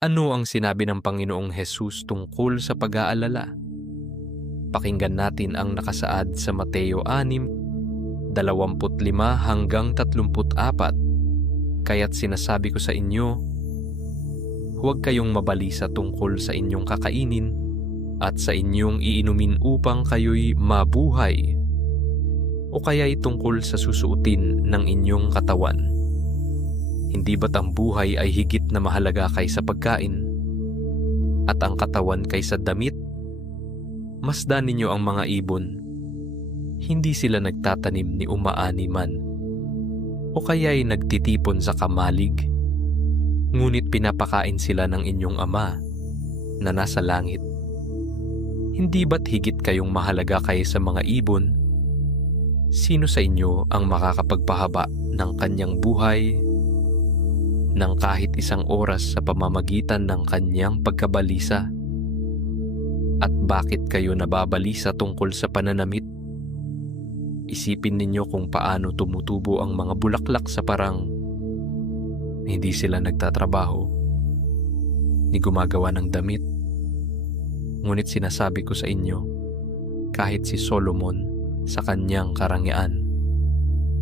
Ano ang sinabi ng Panginoong Hesus tungkol sa pag-aalala? Pakinggan natin ang nakasaad sa Mateo 6:25-34. Kaya't sinasabi ko sa inyo, huwag kayong mabalisa tungkol sa inyong kakainin at sa inyong iinumin upang kayo'y mabuhay, o kaya'y tungkol sa susuotin ng inyong katawan. Hindi ba't ang buhay ay higit na mahalaga kaysa pagkain, at ang katawan kaysa damit? Masdan ninyo ang mga ibon. Hindi sila nagtatanim ni umaani man, o kaya'y nagtitipon sa kamalig. Ngunit pinapakain sila ng inyong Ama na nasa langit. Hindi ba't higit kayong mahalaga kaysa mga ibon? Sino sa inyo ang makakapagpahaba ng kanyang buhay ng kahit isang oras sa pamamagitan ng kanyang pagkabalisa? At bakit kayo nababalisa tungkol sa pananamit? Isipin ninyo kung paano tumutubo ang mga bulaklak sa parang. Hindi sila nagtatrabaho ni gumagawa ng damit. Ngunit sinasabi ko sa inyo, kahit si Solomon sa kanyang karangyaan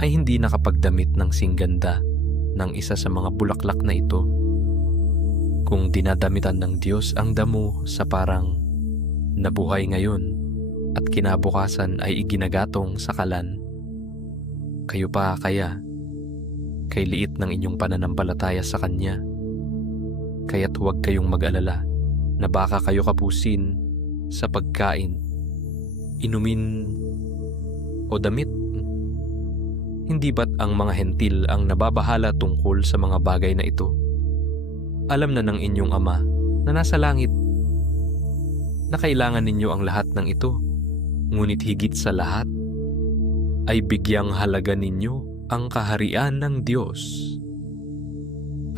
ay hindi nakapagdamit ng singganda ng isa sa mga bulaklak na ito. Kung dinadamitan ng Diyos ang damo sa parang nabuhay ngayon at kinabukasan ay iginagatong sa kalan, kayo pa kaya kay liit ng inyong pananampalataya sa Kanya? Kaya't huwag kayong mag-alala na baka kayo kapusin sa pagkain, inumin o damit. Hindi ba't ang mga hentil ang nababahala tungkol sa mga bagay na ito? Alam na ng inyong Ama na nasa langit na kailangan ninyo ang lahat ng ito. Ngunit higit sa lahat ay bigyang halaga ninyo ang kaharian ng Diyos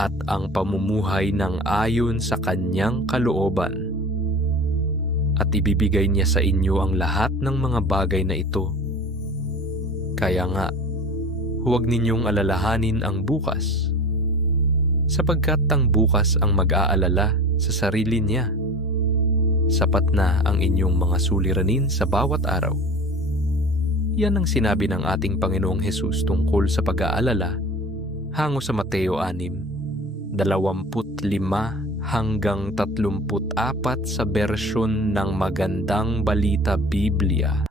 at ang pamumuhay ng ayon sa Kanyang kalooban, at ibibigay niya sa inyo ang lahat ng mga bagay na ito. Kaya nga, huwag ninyong alalahanin ang bukas, sapagkat ang bukas ang mag-aalala sa sarili niya. Sapat na ang inyong mga suliranin sa bawat araw. Yan ang sinabi ng ating Panginoong Hesus tungkol sa pag-aalala hango sa Mateo 6:25-34 sa bersyon ng Magandang Balita Biblia.